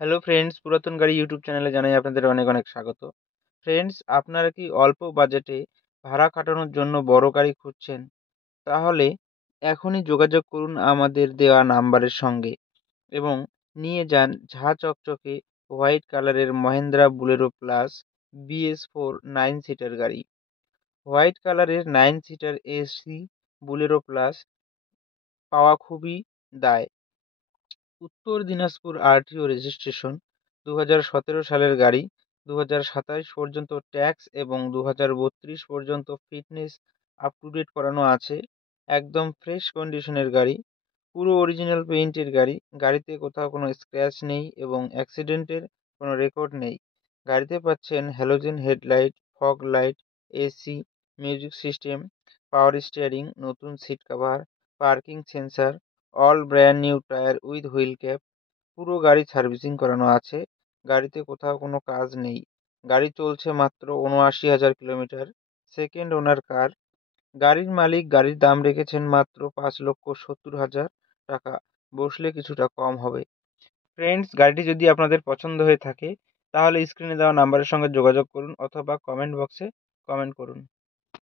Hello friends, পুরাতন গাড়ি YouTube চ্যানেলে জানাই আপনাদের অনেক অনেক স্বাগত। ফ্রেন্ডস, আপনারা কি অল্প বাজেটে ভাড়া খাটানোর জন্য বড় গাড়ি খুঁজছেন? তাহলে এখনই যোগাযোগ করুন আমাদের দেওয়া নাম্বারের সঙ্গে এবং নিয়ে যান ঝাঁ চকচকে হোয়াইট কালারের Mahindra Bolero plus BS4 9 seater গাড়ি। হোয়াইট কালারের 9 সিটার এসি বুলেরো প্লাস পাওয়া খুবই দায়। উত্তর দিনাজপুর আরটিও রেজিস্ট্রেশন, 2017 সালের গাড়ি, 2027 পর্যন্ত ট্যাক্স এবং 2032 পর্যন্ত ফিটনেস আপ টু ডেট করানো আছে। একদম ফ্রেশ কন্ডিশনের গাড়ি, পুরো অরিজিনাল পেইন্টের গাড়ি। গাড়িতে কোথাও কোনো স্ক্র্যাচ নেই এবং অ্যাক্সিডেন্টের কোনো রেকর্ড নেই। গাড়িতে পাচ্ছেন halogen headlight, fog light, AC, music system, power steering, নতুন seat cover, parking sensor, all brand new tyre with wheel cap. পুরো গাড়ি সার্ভিসিং করানো আছে। গাড়িতে কোথাও কোনো কাজ নেই। গাড়ি চলছে মাত্র ৭৯,০০০ কিলোমিটার। সেকেন্ড ওনার কার। গাড়ির মালিক গাড়ির দাম রেখেছেন মাত্র ৫,৭০,০০০ টাকা। বসলে কিছুটা কম হবে। ফ্রেন্ডস, গাড়িটি যদি আপনাদের পছন্দ হয়ে থাকে তাহলে স্ক্রিনে দেওয়া নাম্বারের সঙ্গে যোগাযোগ করুন অথবা কমেন্ট বক্সে কমেন্ট করুন।